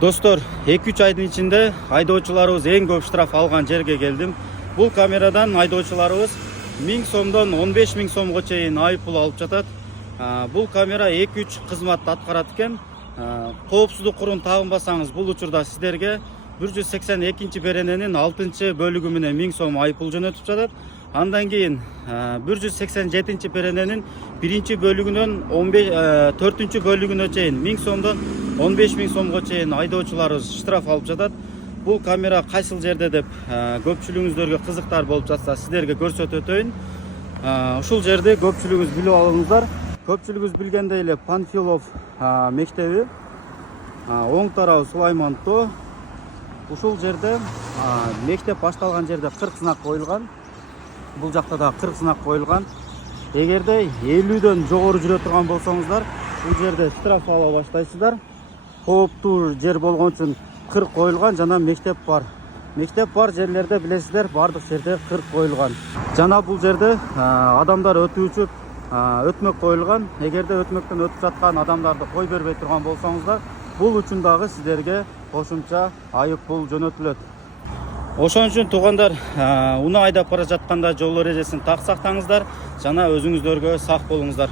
Достор, 2-3 айдын ичинде айдоочуларыбыз эң көп штраф алган жерге келдим. Бул камерадан айдоочуларыбыз 1000 сомдон 15 000 сомго чейин айыппул алып жатат. Бул камера 2-3 кызматты аткарат экен. Коопсуздук курун тагынбасаңыз, бул учурда сиздерге 182 берененин 6 бөлүгү менен 1000 сом айыппул жөнөтүп жатат. Андан кийин 187 берененин 1 бөлүгүнөн 4 бөлүгүнө чейин 1000 сомдон 15 000 сомго чейин айдоочуларыбыз штраф алып жатат. Бул камера кайсыл жерде деп көпчүлүгүңүздөргө кызыктар болуп жатса, сиздерге көрсөтүп өтөйүн. Ушул жерди көпчүлүгүңүз билип алыңыздар. Көпчүлүгүңүз билгендей эле Панфилов мектеби, оң тарабы Сулайман тоо. Ушул жерде мектеп башталган жерде 40 знак коюлган. Бул жакта да 40 знак коюлган. Эгерде 50дөн жогору жүрө турган болсоңуздар, бул жерде штраф ала баштайсыздар. Кооптуу жер болгон үчүн 40 коюлган, жана мектеп бар. Мектеп бар жерлерде билесиздер, бардык жерде 40 коюлган. Жана бул жерде адамдар өтүүчү өтмөк коюлган. Эгерде өтмөктөн өтүп жаткан адамдарды кой бербей турган болсоңуздар, бул үчүн дагы сиздерге кошумча айыппул жөнөтүлөт. Ошон үчүн туугандар, унаа айдап бара жатканда жол эрежесин так сактаңыздар жана өзүңүздөргө сак болуңуздар.